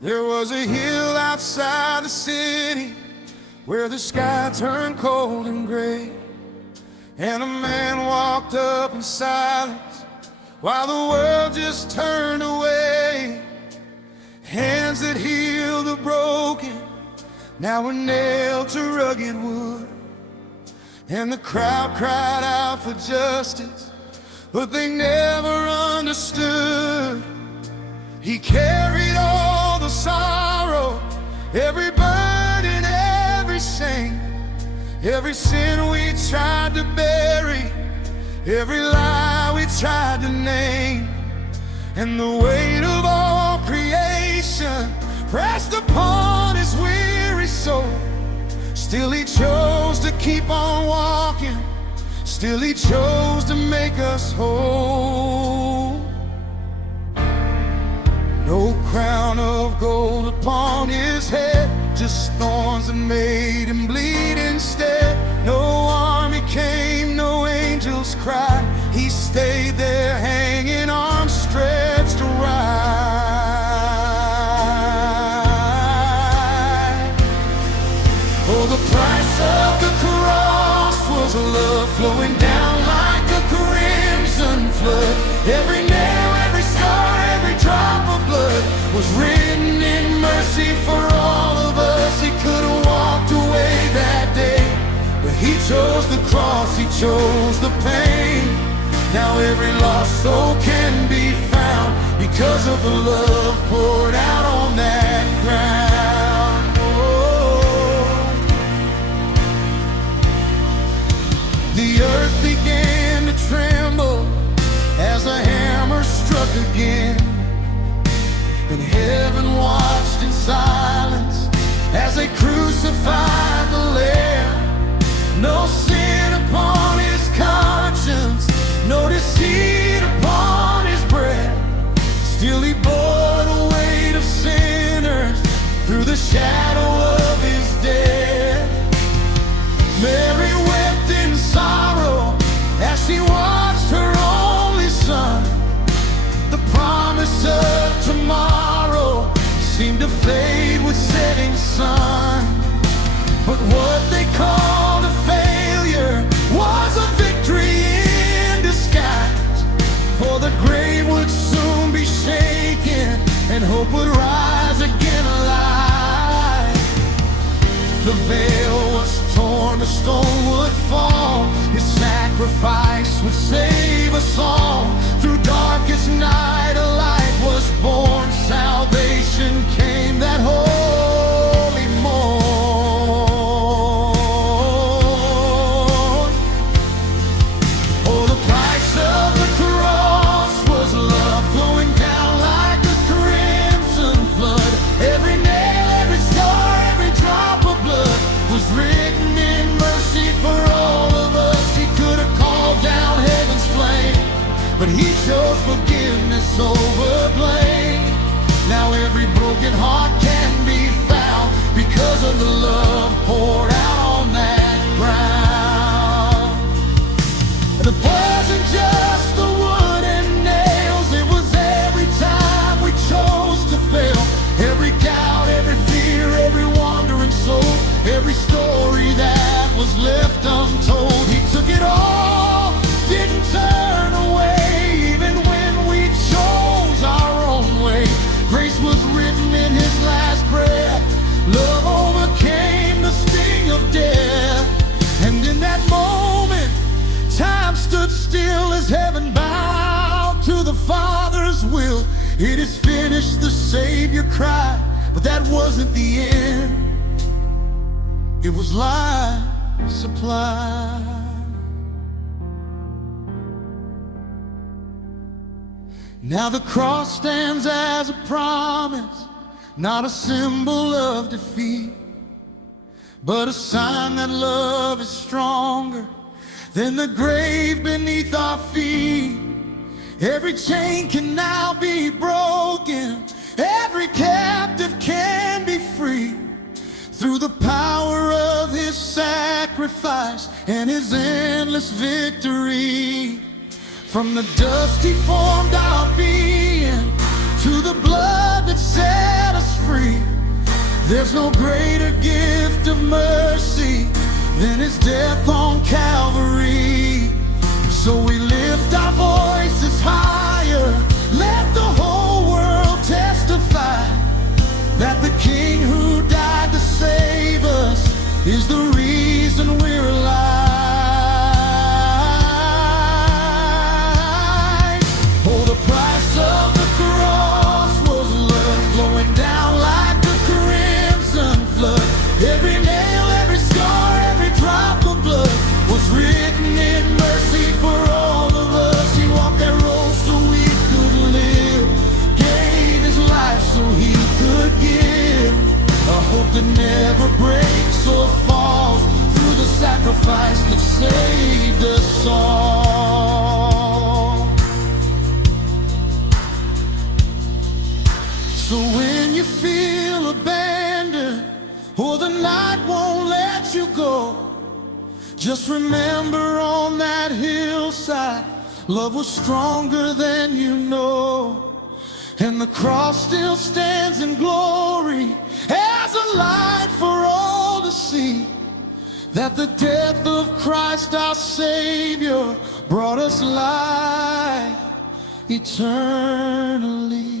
There was a hill outside the city where the sky turned cold and gray, and a man walked up in silence while the world just turned away. Hands that heal the broken now were nailed to rugged wood, and the crowd cried out for justice, but they never understood. He carried all the sorrow, every burden, every shame, every sin we tried to bury, every lie we tried to name, and the weight of all creation pressed upon his weary soul. Still he chose to keep on walking, still he chose to make us whole. No crown of gold upon his head, just thorns that made him bleed instead. No army came, no angels cried, he stayed there hanging, arms stretched wide. Oh, the price of the cross was a love flowing down like a crimson flood. Every nail, every scar, every drop of blood was written in mercy for all of us. He could have walked away that day, but he chose the cross, he chose the pain. Now every lost soul can be found because of the love poured out on that ground. Oh. The earth began to tremble as a hammer struck again, and heaven watched in silence as they crucified the Lamb. No sin upon his conscience, no deceit upon his breath. Still he bore the weight of sinners through the shadow of his death. Mary wept in sorrow as she watched her only son. The promise of tomorrow seemed to fade with setting sun, but what they called a failure was a victory in disguise. For the grave would soon be shaken and hope would rise again alive. The veil was torn, the stone would fall, his sacrifice would save us all. Through darkest night a light was born, salvation came that holy morn. Oh, the price of the cross was love flowing down like a crimson flood. Every nail, every scar, every drop of blood was written in mercy for all of us. He could have called down heaven's flame, but he chose forgiveness over blame. Now every broken heart can be found because of the love poured out on that ground. And it wasn't just the wood and nails, it was every time we chose to fail. Every doubt, every fear, every wandering soul, every story that was left untold. He took it all, didn't turn away, even when we chose our own way. Grace was written in his last breath, love overcame the sting of death. And in that moment, time stood still as heaven bowed to the Father's will. It is finished, the Savior cried, but that wasn't the end. It was life supplied. Now the cross stands as a promise, not a symbol of defeat, but a sign that love is stronger than the grave beneath our feet. Every chain can now be broken, every captive can be free, through the power of his sacrifice and his endless victory. From the dust he formed our being, to the blood that set us free. There's no greater gift of mercy than his death on Calvary. So we lift our voices higher, let the whole world testify that the King who died to save us is the reason we're alive. Oh, the price of the cross was love flowing down like a crimson flood. Every nail, every scar, every drop of blood was written in mercy for all of us. He walked that road so we could live, gave his life so he could give a hope that never breaks or falls through the sacrifice that saved us all. So when you feel abandoned or the night won't let you go, just remember on that hillside, love was stronger than you know. And the cross still stands in glory as a light for all to see, that the death of Christ our Savior brought us life eternally.